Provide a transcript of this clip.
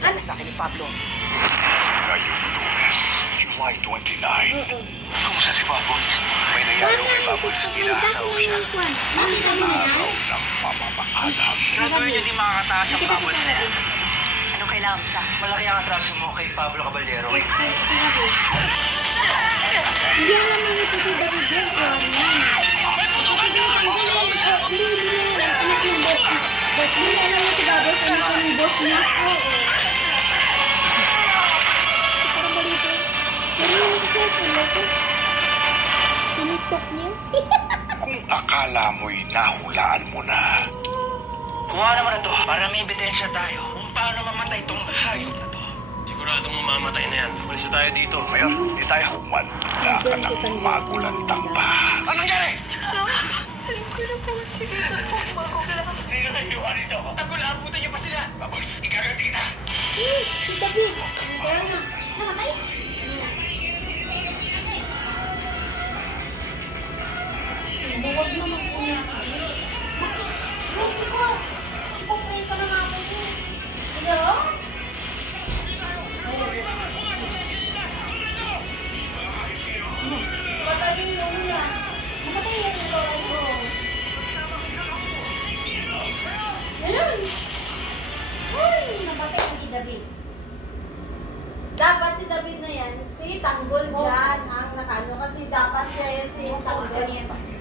nangyari sa akin ni Pablo. Ngayong Lunes, July 29. Kumusta si Bubbles? May nangyari kay Bubbles. Inaasaw siya. Nakita mo na? Araw ng pamamaalam. Gagawin niyo di makakatakas ang bubbles na yan. Ano kailangan sa? Malaki ang atraso mo kay Pablo Caballero. Hindi alam mo ito si David yan, kuhan yan. Pati tinatanggal eh. Hindi na anak ng boss. Hindi alam mo si Babos, anak ng boss niya. Oo. Parang balito. Pero yun sa cellphone mo ko. Tinitok niya. Kung akala mo'y nahulaan mo na, Kuha naman na to para may ebidensya tayo kung paano mamatay tong hayop na to. Siguradong mamamatay na yan. Umalis na tayo dito. ngayon, di tayo humanda ka ng magulantang pa. Anong nangyari? Alam ko na po sila na po magulang. Sino na iwan ito? Nagulaabutan niyo pa sila. Bubbles, ikaganti kita. Si David. Kaya nga. Namatay? Huwag naman po niya. Huwag ko. Ipapray ka na nga ako niyo. Hello? Patay yung muna. Namatay yan yung lola mo. Ganun. Uy, namatay si David. Dapat si David na yan, si Tanggol dyan ang nakano. Kasi dapat siya yan si Tanggol.